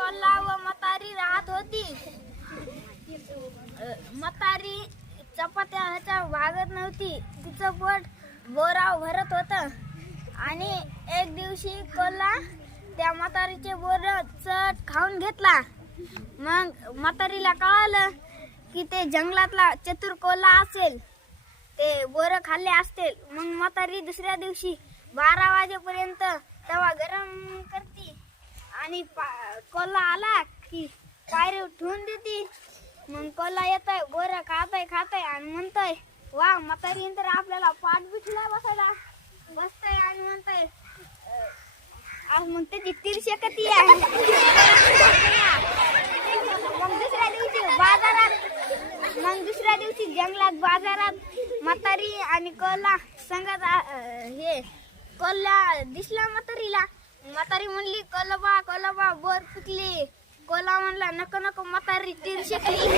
कोल्हा व मतारी राहत होती. मतारी चपात्या ह्याच्या भागत नव्हती. तिचं पोट बोराव भरत होत. आणि एक दिवशी कोल्हा त्या म्हातारीचे बोर चट खाऊन घेतला. मग म्हातारीला कळालं की ते जंगलातला चतुर कोल्हा असेल. ते बोर खाल्ले असतील. मग म्हातारी दुसऱ्या दिवशी बारा वाजेपर्यंत आणि पा- कोल्हा आला की पायरी ठेवून देते. मग कोल्हा येतोय आहे बोर खाताय खाताय आणि म्हणतोय वा म्हातारी तर आपल्याला पाठ बिठला बसायला. बसतय आणि म्हणतोय मग त्याची तीरशे कती आहे. मग दुसऱ्या दिवशी बाजारात मग दुसऱ्या दिवशी जंगलात बाजारात म्हातारी आणि कोल्हा संगत हे कोल्हा दिसला म्हातारीला. म्हातारी म्हणली कलबा कलबा बोर पिकली कोला म्हणला नको नको म्हातारी तीन शिकली